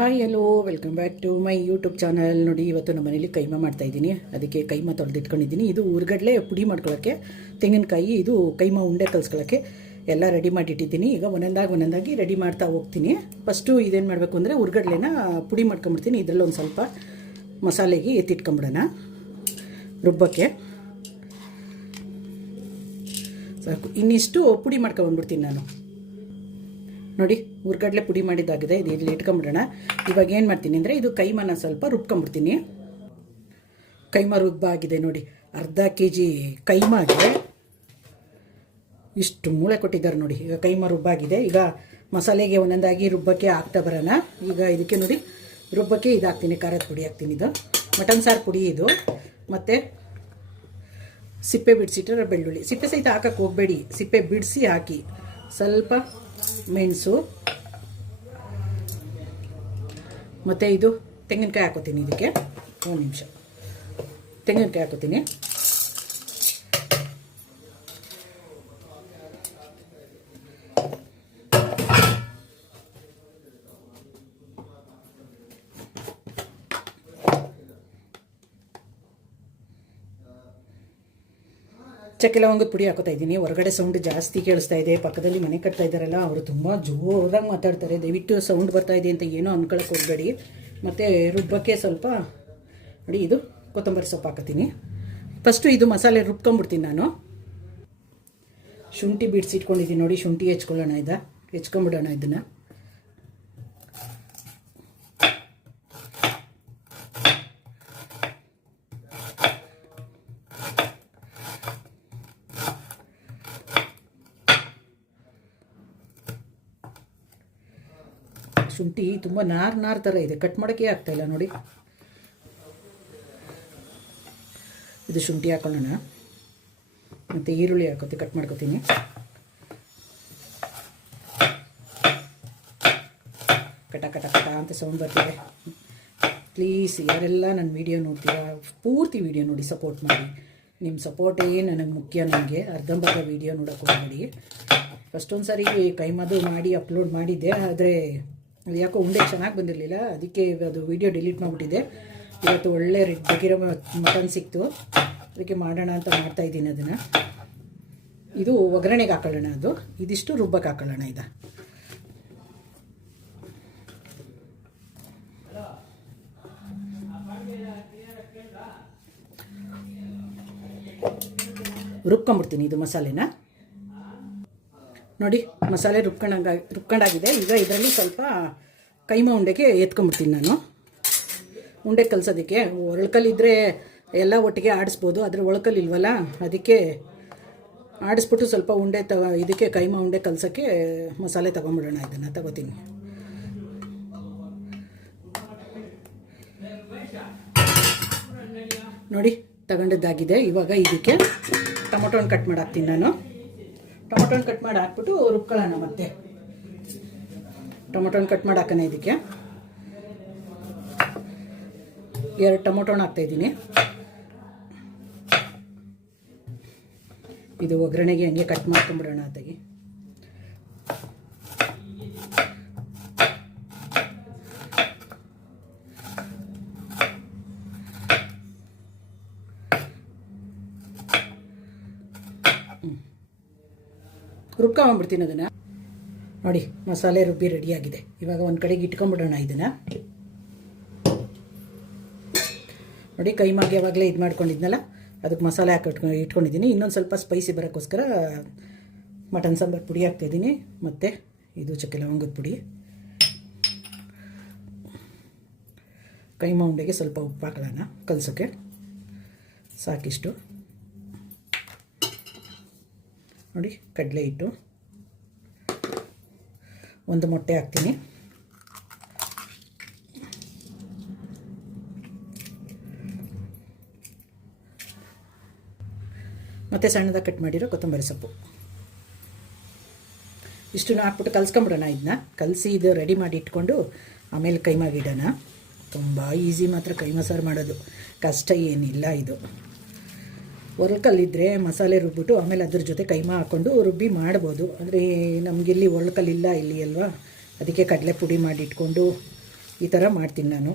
Hi hello welcome back to my YouTube channel. ನೋಡಿ, ಇವತ್ತು ನಮ್ಮ ಮನೇಲಿ ಕೈಮಾ ಮಾಡ್ತಾಯಿದ್ದೀನಿ. ಅದಕ್ಕೆ ಕೈಮಾ ತೊಳೆದಿಟ್ಕೊಂಡಿದ್ದೀನಿ. ಇದು ಉರ್ಗಡ್ಲೆ ಪುಡಿ ಮಾಡ್ಕೊಳ್ಳೋಕ್ಕೆ, ತೆಂಗಿನಕಾಯಿ, ಇದು ಕೈಮಾ ಉಂಡೆ ಕಲಿಸ್ಕೊಳ್ಳೋಕ್ಕೆ ಎಲ್ಲ ರೆಡಿ ಮಾಡಿಟ್ಟಿದ್ದೀನಿ. ಈಗ ಒಂದೊಂದಾಗಿ ರೆಡಿ ಮಾಡ್ತಾ ಹೋಗ್ತೀನಿ. ಫಸ್ಟು ಇದೇನು ಮಾಡಬೇಕು ಅಂದರೆ ಉರ್ಗಡ್ಲೆನ ಪುಡಿ ಮಾಡ್ಕೊಂಬಿಡ್ತೀನಿ. ಇದರಲ್ಲಿ ಒಂದು ಸ್ವಲ್ಪ ಮಸಾಲೆಗೆ ಎತ್ತಿಟ್ಕೊಂಬಿಡೋಣ ರುಬ್ಬಕ್ಕೆ. ಸಾಕು, ಇನ್ನಿಷ್ಟು ಪುಡಿ ಮಾಡ್ಕೊಂಬಂದ್ಬಿಡ್ತೀನಿ ನಾನು. ನೋಡಿ, ಉರ್ಗಡ್ಲೆ ಪುಡಿ ಮಾಡಿದ್ದಾಗಿದೆ. ಇದು ಇಲ್ಲಿ ಇಟ್ಕೊಂಬಿಡೋಣ. ಇವಾಗ ಏನು ಮಾಡ್ತೀನಿ ಅಂದರೆ ಇದು ಕೈಮಾನ ಸ್ವಲ್ಪ ರುಬ್ಕೊಂಬಿಡ್ತೀನಿ. ಕೈಮಾ ರುಬ್ಬಾಗಿದೆ ನೋಡಿ. ಅರ್ಧ kg ಕೈಮಾಗೆ ಇಷ್ಟು ಮೂಳೆ ಕೊಟ್ಟಿದ್ದಾರೆ ನೋಡಿ. ಈಗ ಕೈಮಾ ರುಬ್ಬಾಗಿದೆ. ಈಗ ಮಸಾಲೆಗೆ ಒಂದೊಂದಾಗಿ ರುಬ್ಬಕ್ಕೆ ಹಾಕ್ತಾ ಬರೋಣ. ಈಗ ಇದಕ್ಕೆ ನೋಡಿ, ರುಬ್ಬಕ್ಕೆ ಇದು ಹಾಕ್ತೀನಿ, ಖಾರದ ಪುಡಿ ಹಾಕ್ತೀನಿ. ಇದು ಮಟನ್ ಸಾರು ಪುಡಿ ಇದು. ಮತ್ತು ಸಿಪ್ಪೆ ಬಿಡಿಸಿಟ್ಟರೆ ಬೆಳ್ಳುಳ್ಳಿ, ಸಿಪ್ಪೆ ಸಹಿತ ಹಾಕಕ್ಕೆ ಹೋಗಬೇಡಿ, ಸಿಪ್ಪೆ ಬಿಡಿಸಿ ಹಾಕಿ. ಸ್ವಲ್ಪ ಮೆಣಸು, ಮತ್ತು ಇದು ತೆಂಗಿನಕಾಯಿ ಹಾಕೋತೀನಿ. ಇದಕ್ಕೆ ಒಂದು ನಿಮಿಷ ತೆಂಗಿನಕಾಯಿ ಹಾಕೋತೀನಿ. ಚಕ್ಕೆ ಲವಂಗದ ಪುಡಿ ಹಾಕೋತಾ ಇದ್ದೀನಿ. ಹೊರಗಡೆ ಸೌಂಡ್ ಜಾಸ್ತಿ ಕೇಳಿಸ್ತಾ ಇದೆ. ಪಕ್ಕದಲ್ಲಿ ಮನೆ ಕಟ್ತಾ ಇದ್ದಾರಲ್ಲ, ಅವರು ತುಂಬ ಜೋರಾಗಿ ಮಾತಾಡ್ತಾರೆ. ದಯವಿಟ್ಟು ಸೌಂಡ್ ಬರ್ತಾ ಇದೆ ಅಂತ ಏನೋ ಅಂದ್ಕೊಳಕ್ಕೆ ಹೋಗಬೇಡಿ. ಮತ್ತು ರುಬ್ಬಕ್ಕೆ ಸ್ವಲ್ಪ ನೋಡಿ, ಇದು ಕೊತ್ತಂಬರಿ ಸೊಪ್ಪು ಹಾಕೋತೀನಿ. ಫಸ್ಟು ಇದು ಮಸಾಲೆ ರುಬ್ಕೊಂಬಿಡ್ತೀನಿ ನಾನು. ಶುಂಠಿ ಬಿಡಿಸಿಟ್ಕೊಂಡಿದ್ದೀನಿ ನೋಡಿ. ಶುಂಠಿ ಹೆಚ್ಕೊಳ್ಳೋಣ, ಹೆಚ್ಕೊಂಬಿಡೋಣ ಇದನ್ನು. ಶುಂಠಿ ತುಂಬ ನಾರು ಥರ ಇದೆ, ಕಟ್ ಮಾಡೋಕ್ಕೆ ಆಗ್ತಾಯಿಲ್ಲ ನೋಡಿ. ಇದು ಶುಂಠಿ ಹಾಕೊಳ್ಳೋಣ. ಮತ್ತು ಈರುಳ್ಳಿ ಕಟ್ ಮಾಡ್ಕೊತೀನಿ. ಕಟ ಕಟ ಕಟ ಅಂತ ಸೌಂಡ್ ಬರ್ತಿದೆ. ಪ್ಲೀಸ್ ಯಾರೆಲ್ಲ ನನ್ನ ವೀಡಿಯೋ ನೋಡ್ತೀರಾ, ಪೂರ್ತಿ ವೀಡಿಯೋ ನೋಡಿ, ಸಪೋರ್ಟ್ ಮಾಡಿ. ನಿಮ್ಮ ಸಪೋರ್ಟೇ ನನಗೆ ಮುಖ್ಯ. ನನಗೆ ಅರ್ಧಂಬರ್ಧ ವೀಡಿಯೋ ನೋಡೋಕೆ ಹೋಗಬೇಡಿ. ಫಸ್ಟೊಂದು ಸಾರಿ ಕೈಮಾದು ಮಾಡಿ ಅಪ್ಲೋಡ್ ಮಾಡಿದ್ದೆ, ಆದರೆ ಅದು ಯಾಕೋ ಉಂಡೆ ಚೆನ್ನಾಗಿ ಬಂದಿರಲಿಲ್ಲ. ಅದಕ್ಕೆ ಅದು ವೀಡಿಯೋ ಡಿಲೀಟ್ ಮಾಡಿಬಿಟ್ಟಿದ್ದೆ. ಇವತ್ತು ಒಳ್ಳೆ ರೆಡ್ಗಿರೋ ಮಟನ್ ಸಿಕ್ತು, ಅದಕ್ಕೆ ಮಾಡೋಣ ಅಂತ ಮಾಡ್ತಾಯಿದ್ದೀನಿ ಅದನ್ನು. ಇದು ಒಗ್ಗರಣೆಗೆ ಹಾಕೊಳ್ಳೋಣ. ಅದು ಇದಿಷ್ಟು ರುಬ್ಬಕ್ಕೆ ಹಾಕೊಳ್ಳೋಣ. ಇದು ರುಬ್ಕೊಂಬಿಡ್ತೀನಿ ಇದು ಮಸಾಲೆನ. ನೋಡಿ, ಮಸಾಲೆ ರುಬ್ಕೊಂಡಾಗಿದೆ. ಈಗ ಇದರಲ್ಲಿ ಸ್ವಲ್ಪ ಕೈಮಾ ಉಂಡೆಗೆ ಎತ್ಕೊಂಬಿಡ್ತೀನಿ ನಾನು. ಉಂಡೆ ಕಲಸೋದಕ್ಕೆ ಒಳ್ಕಲ್ಲಿದ್ದರೆ ಎಲ್ಲ ಒಟ್ಟಿಗೆ ಆಡಿಸ್ಬೋದು, ಆದರೆ ಒಳ್ಕಲ್ಲಿಲ್ವಲ್ಲ, ಅದಕ್ಕೆ ಆಡಿಸ್ಬಿಟ್ಟು ಸ್ವಲ್ಪ ಉಂಡೆ ಇದಕ್ಕೆ ಕೈಮಾ ಉಂಡೆ ಕಲಸೋಕ್ಕೆ ಮಸಾಲೆ ತೊಗೊಂಬಿಡೋಣ. ಇದನ್ನು ತಗೋತೀನಿ. ನೋಡಿ, ತಗೊಂಡದ್ದಾಗಿದೆ. ಇವಾಗ ಇದಕ್ಕೆ ಟೊಮೊಟೊನ ಕಟ್ ಮಾಡಿ ಹಾಕ್ತೀನಿ ನಾನು. ಟೊಮೊಟೊನ ಕಟ್ ಮಾಡಿ ಹಾಕ್ಬಿಟ್ಟು ರುಬ್ಕೊಳ್ಳೋಣ. ಮತ್ತೆ ಟೊಮೊಟೊನ ಕಟ್ ಮಾಡಿ ಹಾಕೋಣ. ಇದಕ್ಕೆ 2 ಟೊಮೊಟೊನ ಹಾಕ್ತಾಯಿದ್ದೀನಿ. ಇದು ಒಗ್ಗರಣೆಗೆ ಹಂಗೆ ಕಟ್ ಮಾಡ್ಕೊಂಬಿಡೋಣ. ಅತ್ತಾಗಿ ರುಬ್ಕೊಂಬಿಡ್ತೀನಿ ಅದನ್ನು. ನೋಡಿ, ಮಸಾಲೆ ರುಬ್ಬಿ ರೆಡಿಯಾಗಿದೆ. ಇವಾಗ ಒಂದು ಕಡೆಗೆ ಇಟ್ಕೊಂಬಿಡೋಣ ಇದನ್ನು. ನೋಡಿ, ಕೈಮಾಗೆ ಯಾವಾಗಲೇ ಇದು ಮಾಡ್ಕೊಂಡಿದ್ನಲ್ಲ, ಅದಕ್ಕೆ ಮಸಾಲೆ ಇಟ್ಕೊಂಡಿದ್ದೀನಿ. ಇನ್ನೊಂದು ಸ್ವಲ್ಪ ಸ್ಪೈಸಿ ಬರೋಕ್ಕೋಸ್ಕರ ಮಟನ್ ಸಾಂಬಾರು ಪುಡಿ ಹಾಕ್ತಾಯಿದ್ದೀನಿ. ಮತ್ತು ಇದು ಚಕ್ಕೆ ಲವಂಗದ ಪುಡಿ. ಕೈಮಾ ಉಂಡೆಗೆ ಸ್ವಲ್ಪ ಉಪ್ಪು ಹಾಕೊಳ್ಳೋಣ ಕಲಸೋಕ್ಕೆ. ಸಾಕಿಷ್ಟು. ನೋಡಿ, ಕಡಲೆ ಹಿಟ್ಟು, ಒಂದು ಮೊಟ್ಟೆ ಹಾಕ್ತೀನಿ. ಮತ್ತು ಸಣ್ಣದಾಗಿ ಕಟ್ ಮಾಡಿರೋ ಕೊತ್ತಂಬರಿ ಸೊಪ್ಪು. ಇಷ್ಟನ್ನು ಹಾಕ್ಬಿಟ್ಟು ಕಲಿಸ್ಕೊಂಬಿಡೋಣ. ಇದನ್ನ ಕಲಸಿ ಇದು ರೆಡಿ ಮಾಡಿ ಇಟ್ಕೊಂಡು ಆಮೇಲೆ ಕೈಮಾಗಿಡೋಣ. ತುಂಬ ಈಸಿ ಮಾತ್ರ ಕೈಮಾ ಸಾರು ಮಾಡೋದು, ಕಷ್ಟ ಏನಿಲ್ಲ. ಇದು ಒರಳ್ಕಲ್ಲಿದ್ದರೆ ಮಸಾಲೆ ರುಬ್ಬಿಟ್ಟು ಆಮೇಲೆ ಅದ್ರ ಜೊತೆ ಕೈಮಾ ಹಾಕ್ಕೊಂಡು ರುಬ್ಬಿ ಮಾಡ್ಬೋದು. ಅಂದರೆ ನಮಗಿಲ್ಲಿ ಒರಳ್ಕಲ್ಲಿಲ್ಲ ಇಲ್ಲಿ ಅಲ್ವಾ, ಅದಕ್ಕೆ ಕಡಲೆ ಪುಡಿ ಮಾಡಿ ಇಟ್ಕೊಂಡು ಈ ಥರ ಮಾಡ್ತೀನಿ ನಾನು.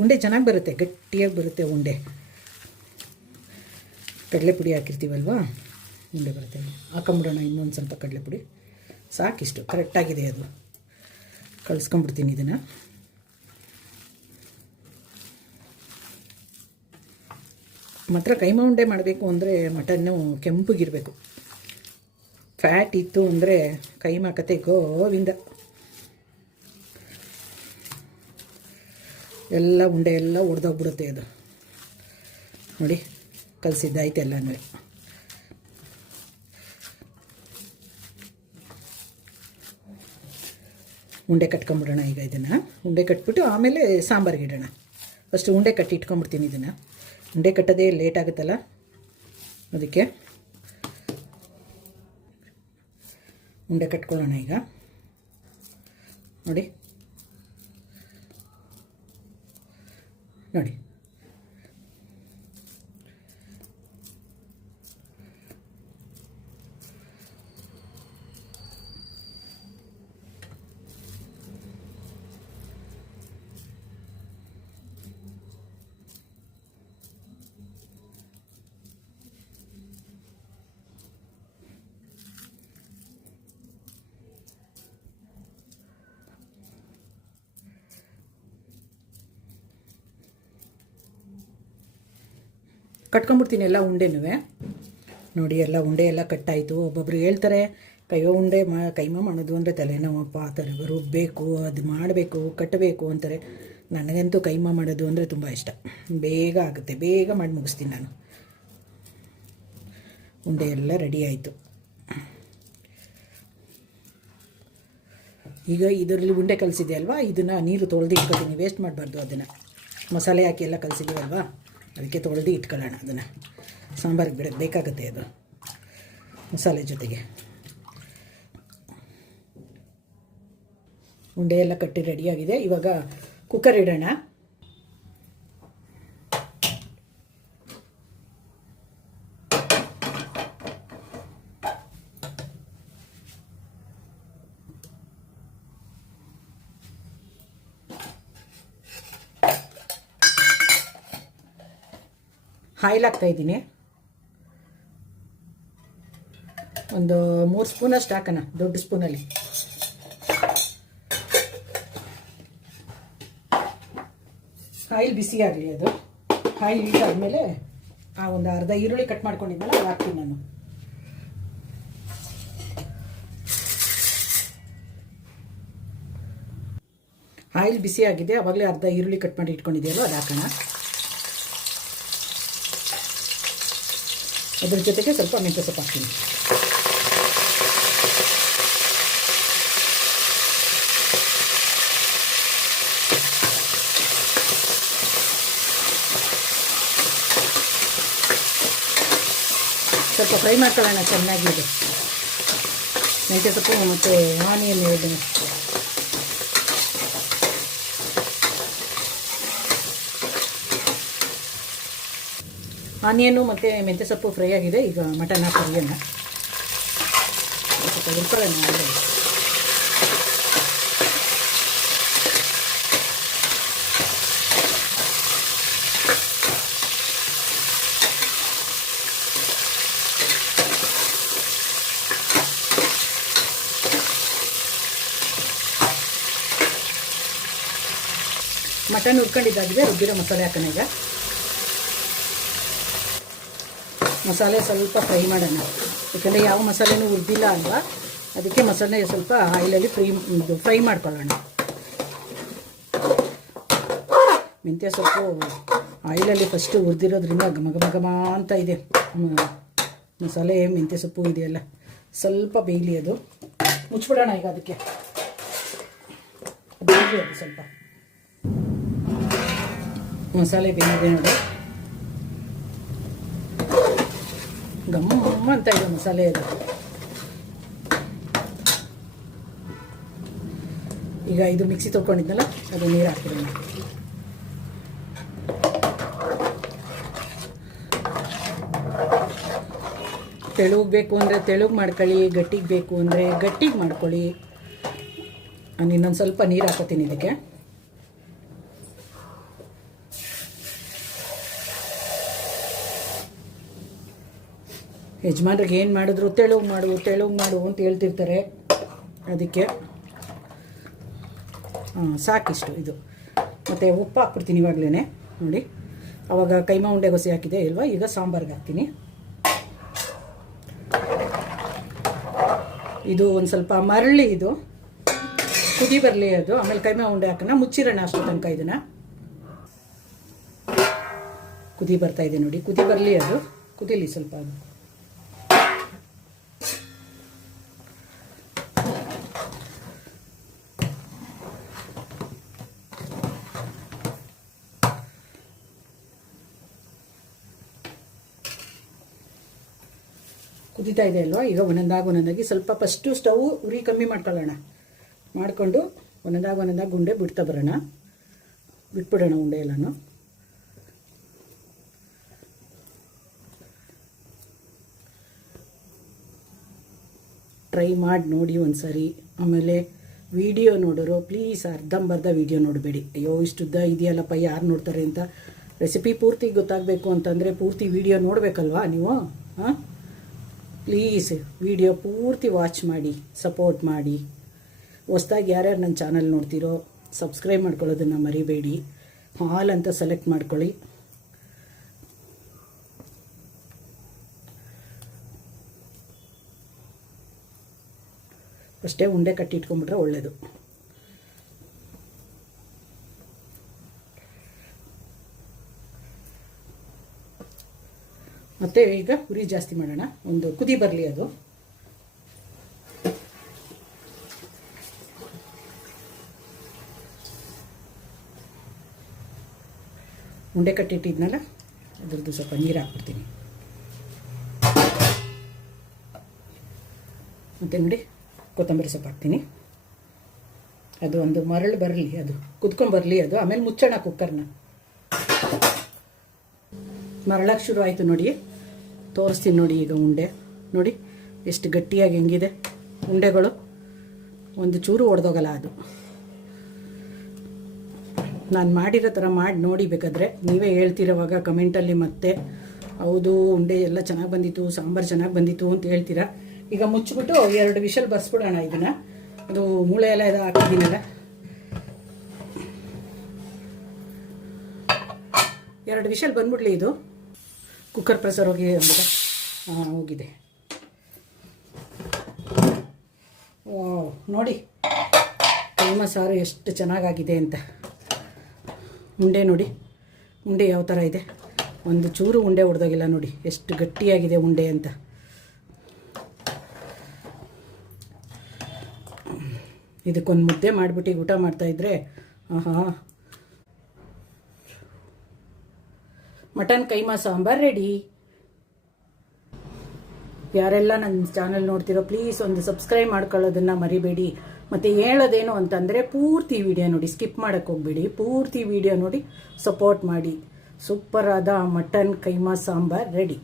ಉಂಡೆ ಚೆನ್ನಾಗಿ ಬರುತ್ತೆ, ಗಟ್ಟಿಯಾಗಿ ಬರುತ್ತೆ ಉಂಡೆ. ಕಡಲೆಪುಡಿ ಹಾಕಿರ್ತೀವಲ್ವ, ಉಂಡೆ ಬರುತ್ತೆ. ಹಾಕೊಂಬಿಡೋಣ ಇನ್ನೊಂದು ಸ್ವಲ್ಪ ಕಡಲೆಪುಡಿ, ಸಾಕಿಷ್ಟು ಕರೆಕ್ಟಾಗಿದೆ. ಅದು ಕಳಿಸ್ಕೊಂಬಿಡ್ತೀನಿ ಇದನ್ನು. ಮಾತ್ರ ಕೈಮಾ ಉಂಡೆ ಮಾಡಬೇಕು ಅಂದರೆ ಮಟನ್ನು ಕೆಂಪಗಿರಬೇಕು. ಫ್ಯಾಟ್ ಇತ್ತು ಅಂದರೆ ಕೈಮಾ ಕತೆ ಗೋವಿಂದ. ಎಲ್ಲ ಉಂಡೆ ಎಲ್ಲ ಒಡೆದೋಗ್ಬಿಡುತ್ತೆ. ಅದು ನೋಡಿ, ಕಲಸಿದ್ದಾಯ್ತು ಎಲ್ಲನೂ. ಉಂಡೆ ಕಟ್ಕೊಂಬಿಡೋಣ ಈಗ. ಇದನ್ನು ಉಂಡೆ ಕಟ್ಬಿಟ್ಟು ಆಮೇಲೆ ಸಾಂಬಾರಿಗೆ ಇಡೋಣ. ಫಸ್ಟ್ ಉಂಡೆ ಕಟ್ಟಿ ಇಟ್ಕೊಂಬಿಡ್ತೀನಿ. ಇದನ್ನು ಉಂಡೆ ಕಟ್ಟೋದೇ ಲೇಟ್ ಆಗುತ್ತಲ್ಲ, ಅದಕ್ಕೆ ಉಂಡೆ ಕಟ್ಕೊಳ್ಳೋಣ ಈಗ. ನೋಡಿ ನೋಡಿ, ಕಟ್ಕೊಂಬಿಡ್ತೀನಿ ಎಲ್ಲ ಉಂಡೆನೂ. ನೋಡಿ, ಎಲ್ಲ ಉಂಡೆ ಎಲ್ಲ ಕಟ್ಟಾಯಿತು. ಒಬ್ಬೊಬ್ರು ಹೇಳ್ತಾರೆ ಉಂಡೆ ಕೈಮಾ ಮಾಡೋದು ಅಂದರೆ ತಲೆನೋವಪ್ಪ, ಆ ಥರ ರುಬ್ಬಬೇಕು, ಅದು ಮಾಡಬೇಕು, ಕಟ್ಟಬೇಕು ಅಂತಾರೆ. ನನಗಂತೂ ಕೈಮಾ ಮಾಡೋದು ಅಂದರೆ ತುಂಬ ಇಷ್ಟ. ಬೇಗ ಆಗುತ್ತೆ, ಬೇಗ ಮಾಡಿ ಮುಗಿಸ್ತೀನಿ ನಾನು. ಉಂಡೆ ಎಲ್ಲ ರೆಡಿ ಆಯಿತು. ಈಗ ಇದರಲ್ಲಿ ಉಂಡೆ ಕಲಿಸಿದೆ ಅಲ್ವಾ, ಇದನ್ನು ನೀರು ತೊಳೆದು ಇಟ್ಕೊತೀನಿ, ವೇಸ್ಟ್ ಮಾಡಬಾರ್ದು. ಅದನ್ನು ಮಸಾಲೆ ಹಾಕಿ ಎಲ್ಲ ಕಲಿಸಿದ್ದೀವಲ್ವಾ, ಅದಕ್ಕೆ ತೊಳೆದು ಇಟ್ಕೊಳ್ಳೋಣ. ಅದನ್ನು ಸಾಂಬಾರಿಗೆ ಬಿಡೋಕ್ಕೆ ಬೇಕಾಗುತ್ತೆ ಅದು ಮಸಾಲೆ ಜೊತೆಗೆ. ಉಂಡೆ ಎಲ್ಲ ಕಟ್ಟಿ ರೆಡಿಯಾಗಿದೆ. ಇವಾಗ ಕುಕ್ಕರ್ ಇಡೋಣ. ಆಯಿಲ್ ಹಾಕ್ತಾಯಿದ್ದೀನಿ. ಒಂದು 3 ಸ್ಪೂನಷ್ಟು ಹಾಕೋಣ, ದೊಡ್ಡ ಸ್ಪೂನಲ್ಲಿ. ಆಯಿಲ್ ಬಿಸಿ ಆಗಲಿ. ಅದು ಆಯಿಲ್ ಹೀಟ್ ಆದಮೇಲೆ ಒಂದು ಅರ್ಧ ಈರುಳ್ಳಿ ಕಟ್ ಮಾಡ್ಕೊಂಡಿದ್ದೆನಲ್ಲ ಅದು ಹಾಕ್ತೀನಿ ನಾನು. ಆಯಿಲ್ ಬಿಸಿ ಆಗಿದೆ, ಆವಾಗಲೇ ಅರ್ಧ ಈರುಳ್ಳಿ ಕಟ್ ಮಾಡಿ ಇಟ್ಕೊಂಡಿದೆಯಲ್ಲ ಅದು ಹಾಕೋಣ. ಅದ್ರ ಜೊತೆಗೆ ಸ್ವಲ್ಪ ಮೆಂತ್ಯ ಸೊಪ್ಪು ಹಾಕ್ತೀನಿ. ಸ್ವಲ್ಪ ಫ್ರೈ ಮಾಡ್ಕೊಳ್ಳೋಣ ಚೆನ್ನಾಗಿ. ಇದು ಮೆಂತ್ಯ ಸೊಪ್ಪು ಮತ್ತು ಆನಿಯನ್ ಎರಡು ಆನಿಯನ್ನು ಮತ್ತು ಮೆಂತ್ಯ ಸೊಪ್ಪು ಫ್ರೈ ಆಗಿದೆ. ಈಗ ಮಟನ್ ಹಾಕೋಣ, ಸ್ವಲ್ಪ ಹುರ್ಕೊಳ್ಳೋಣ. ಮಟನ್ ಹುರ್ಕೊಂಡಿದ್ದಾಗಿದೆ, ರುಬ್ಬಿರೋ ಮಸಾಲೆ ಹಾಕೋಣ ಈಗ. ಮಸಾಲೆ ಸ್ವಲ್ಪ ಫ್ರೈ ಮಾಡೋಣ, ಯಾಕಂದರೆ ಯಾವ ಮಸಾಲೆನೂ ಹುರಿದಿಲ್ಲ ಅಲ್ವಾ, ಅದಕ್ಕೆ ಮಸಾಲೆ ಸ್ವಲ್ಪ ಆಯಿಲಲ್ಲಿ ಫ್ರೈ ಮಾಡ್ಕೊಳ್ಳೋಣ. ಮೆಂತ್ಯ ಸೊಪ್ಪು ಆಯಿಲಲ್ಲಿ ಫಸ್ಟು ಹುರಿದಿರೋದ್ರಿಂದ ಘಮ ಅಂತ ಇದೆ ಮಸಾಲೆ. ಮೆಂತ್ಯ ಸೊಪ್ಪು ಇದೆಯಲ್ಲ, ಸ್ವಲ್ಪ ಬೇಯಲಿ. ಅದು ಮುಚ್ಚಿಬಿಡೋಣ ಈಗ. ಅದಕ್ಕೆ ಬೇಯಲಿ ಅದು ಸ್ವಲ್ಪ. ಮಸಾಲೆ ಬೇಯಿದೆ ನೋಡಿ, ಗಮ್ಮ ಅಂತ ಇದೆ ಮಸಾಲೆ. ಅದು ಈಗ ಇದು ಮಿಕ್ಸಿ ತೊಳ್ಕೊಂಡಿದ್ನಲ್ಲ ಅದು ನೀರು ಹಾಕ್ಬಿಡೋಣ. ತೆಳುಗೆ ಬೇಕು ಅಂದರೆ ತೆಳುಗೆ ಮಾಡ್ಕೊಳ್ಳಿ, ಗಟ್ಟಿಗೆ ಬೇಕು ಅಂದರೆ ಗಟ್ಟಿಗೆ ಮಾಡ್ಕೊಳ್ಳಿ. ನಾನು ಇನ್ನೊಂದು ಸ್ವಲ್ಪ ನೀರು ಹಾಕೋತೀನಿ ಇದಕ್ಕೆ. ಯಜಮಾನ್ರಿಗೆ ಏನು ಮಾಡಿದ್ರು ತೆಳುವು ಮಾಡು ಅಂತ ಹೇಳ್ತಿರ್ತಾರೆ. ಅದಕ್ಕೆ ಸಾಕಿಷ್ಟು ಇದು. ಮತ್ತು ಉಪ್ಪು ಹಾಕ್ಬಿಡ್ತೀನಿ ಇವಾಗಲೇ ನೋಡಿ. ಆವಾಗ ಕೈಮಾ ಉಂಡೆ ಗೊಸಿ ಹಾಕಿದೆ ಇಲ್ವಾ, ಈಗ ಸಾಂಬಾರ್ಗೆ ಹಾಕ್ತೀನಿ. ಇದು ಒಂದು ಸ್ವಲ್ಪ ಮರಳಿ, ಇದು ಕುದಿ ಬರಲಿ ಅದು, ಆಮೇಲೆ ಕೈಮಾ ಉಂಡೆ ಹಾಕೋಣ. ಮುಚ್ಚಿರೋಣ ಅಷ್ಟು ತನಕ. ಇದನ್ನು ಕುದಿ ಬರ್ತಾ ಇದೆ ನೋಡಿ, ಕುದಿ ಬರಲಿ, ಅದು ಕುದೀಲಿ ಸ್ವಲ್ಪ. ಅದು ಕುದೀತಾ ಇದೆ ಅಲ್ವಾ. ಈಗ ಒಂದೊಂದಾಗಿ ಸ್ವಲ್ಪ ಫಸ್ಟು ಸ್ಟವ್ ಉರಿ ಕಮ್ಮಿ ಮಾಡ್ಕೊಳ್ಳೋಣ. ಮಾಡಿಕೊಂಡು ಒಂದೊಂದಾಗಿ ಉಂಡೆ ಬಿಡ್ತಾ ಬರೋಣ, ಬಿಟ್ಬಿಡೋಣ ಉಂಡೆ ಎಲ್ಲನೂ. ಟ್ರೈ ಮಾಡಿ ನೋಡಿ ಒಂದು ಸಾರಿ. ಆಮೇಲೆ ವಿಡಿಯೋ ನೋಡೋರು ಪ್ಲೀಸ್ ಅರ್ಧಂಬರ್ಧ ವಿಡಿಯೋ ನೋಡಬೇಡಿ. ಅಯ್ಯೋ ಇಷ್ಟುದ್ದ ಇದೆಯಲ್ಲಪ್ಪ ಯಾರು ನೋಡ್ತಾರೆ ಅಂತ. ರೆಸಿಪಿ ಪೂರ್ತಿ ಗೊತ್ತಾಗಬೇಕು ಅಂತಂದರೆ ಪೂರ್ತಿ ವಿಡಿಯೋ ನೋಡಬೇಕಲ್ವಾ ನೀವು. ಹಾಂ, ಪ್ಲೀಸ್ ವಿಡಿಯೋ ಪೂರ್ತಿ ವಾಚ್ ಮಾಡಿ, ಸಪೋರ್ಟ್ ಮಾಡಿ. ಹೊಸ್ದಾಗಿ ಯಾರ್ಯಾರು ನನ್ನ ಚಾನಲ್ ನೋಡ್ತೀರೋ ಸಬ್ಸ್ಕ್ರೈಬ್ ಮಾಡ್ಕೊಳ್ಳೋದನ್ನು ಮರಿಬೇಡಿ. ಹಾಲ್ ಅಂತ ಸೆಲೆಕ್ಟ್ ಮಾಡ್ಕೊಳ್ಳಿ. ಅಷ್ಟೇ ಉಂಡೆ ಕಟ್ಟಿಟ್ಕೊಂಡ್ಬಿಟ್ರೆ ಒಳ್ಳೆಯದು. ಮತ್ತು ಈಗ ಉರಿ ಜಾಸ್ತಿ ಮಾಡೋಣ, ಒಂದು ಕುದಿ ಬರಲಿ ಅದು. ಉಂಡೆ ಕಟ್ಟಿಟ್ಟಿದ್ನಲ್ಲ ಅದ್ರದ್ದು ಸ್ವಲ್ಪ ನೀರು ಹಾಕ್ಬಿಡ್ತೀನಿ. ಮತ್ತು ನೋಡಿ ಕೊತ್ತಂಬರಿ ಸೊಪ್ಪು ಹಾಕ್ತೀನಿ. ಅದು ಒಂದು ಮರಳು ಬರಲಿ, ಅದು ಕುದ್ಕೊಂಬರಲಿ ಅದು. ಆಮೇಲೆ ಮುಚ್ಚೋಣ ಕುಕ್ಕರ್ನ. ಮರಳಕ್ಕೆ ಶುರು ಆಯಿತು ನೋಡಿ, ತೋರಿಸ್ತೀನಿ ನೋಡಿ. ಈಗ ಉಂಡೆ ನೋಡಿ ಎಷ್ಟು ಗಟ್ಟಿಯಾಗಿ ಹೆಂಗಿದೆ ಉಂಡೆಗಳು, ಒಂದು ಚೂರು ಒಡೆದೋಗಲ್ಲ ಅದು. ನಾನು ಮಾಡಿರೋ ಥರ ಮಾಡಿ ನೋಡಿ, ಬೇಕಾದರೆ ನೀವೇ ಹೇಳ್ತಿರೋವಾಗ ಕಮೆಂಟಲ್ಲಿ. ಮತ್ತೆ ಹೌದು ಉಂಡೆ ಎಲ್ಲ ಚೆನ್ನಾಗಿ ಬಂದಿತ್ತು, ಸಾಂಬಾರು ಚೆನ್ನಾಗಿ ಬಂದಿತ್ತು ಅಂತ ಹೇಳ್ತೀರಾ. ಈಗ ಮುಚ್ಚಿಬಿಟ್ಟು 2 ವಿಷಲ್ ಬರ್ಸ್ಬಿಡೋಣ ಇದನ್ನು. ಅದು ಮೂಳೆ ಎಲ್ಲ ಇದು ಹಾಕಿದ್ದೀನಲ್ಲ, 2 ವಿಷಲ್ ಬಂದ್ಬಿಡ್ಲಿ. ಇದು ಕುಕ್ಕರ್ ಪ್ರೆಸರ್ ಹೋಗಿ ಅಂದಾಗ ಹೋಗಿದೆ. ನೋಡಿ ಕೈಮಾ ಸಾರು ಎಷ್ಟು ಚೆನ್ನಾಗಾಗಿದೆ ಅಂತ. ಉಂಡೆ ನೋಡಿ, ಉಂಡೆ ಯಾವ ಥರ ಇದೆ, ಒಂದು ಚೂರು ಉಂಡೆ ಹೊಡೆದೋಗಿಲ್ಲ ನೋಡಿ, ಎಷ್ಟು ಗಟ್ಟಿಯಾಗಿದೆ ಉಂಡೆ ಅಂತ. ಇದಕ್ಕೊಂದು ಮುದ್ದೆ ಮಾಡಿಬಿಟ್ಟು ಊಟ ಮಾಡ್ತಾಯಿದ್ರೆ ಆಹಾ. Mutton keema sambar ready. ಯಾರೆಲ್ಲ ನನ್ನ ಚಾನಲ್ ನೋಡ್ತಿರೋ ಪ್ಲೀಸ್ ಒಂದು ಸಬ್ಸ್ಕ್ರೈಬ್ ಮಾಡ್ಕೊಳ್ಳೋದನ್ನು ಮರಿಬೇಡಿ. ಮತ್ತು ಹೇಳೋದೇನು ಅಂತಂದರೆ ಪೂರ್ತಿ ವಿಡಿಯೋ ನೋಡಿ, ಸ್ಕಿಪ್ ಮಾಡೋಕ್ಕೆ ಹೋಗ್ಬೇಡಿ. ಪೂರ್ತಿ ವಿಡಿಯೋ ನೋಡಿ ಸಪೋರ್ಟ್ ಮಾಡಿ. ಸೂಪರ್ ಆದ ಮಟನ್ ಕೈಮಾ ಸಾಂಬಾರ್ ರೆಡಿ.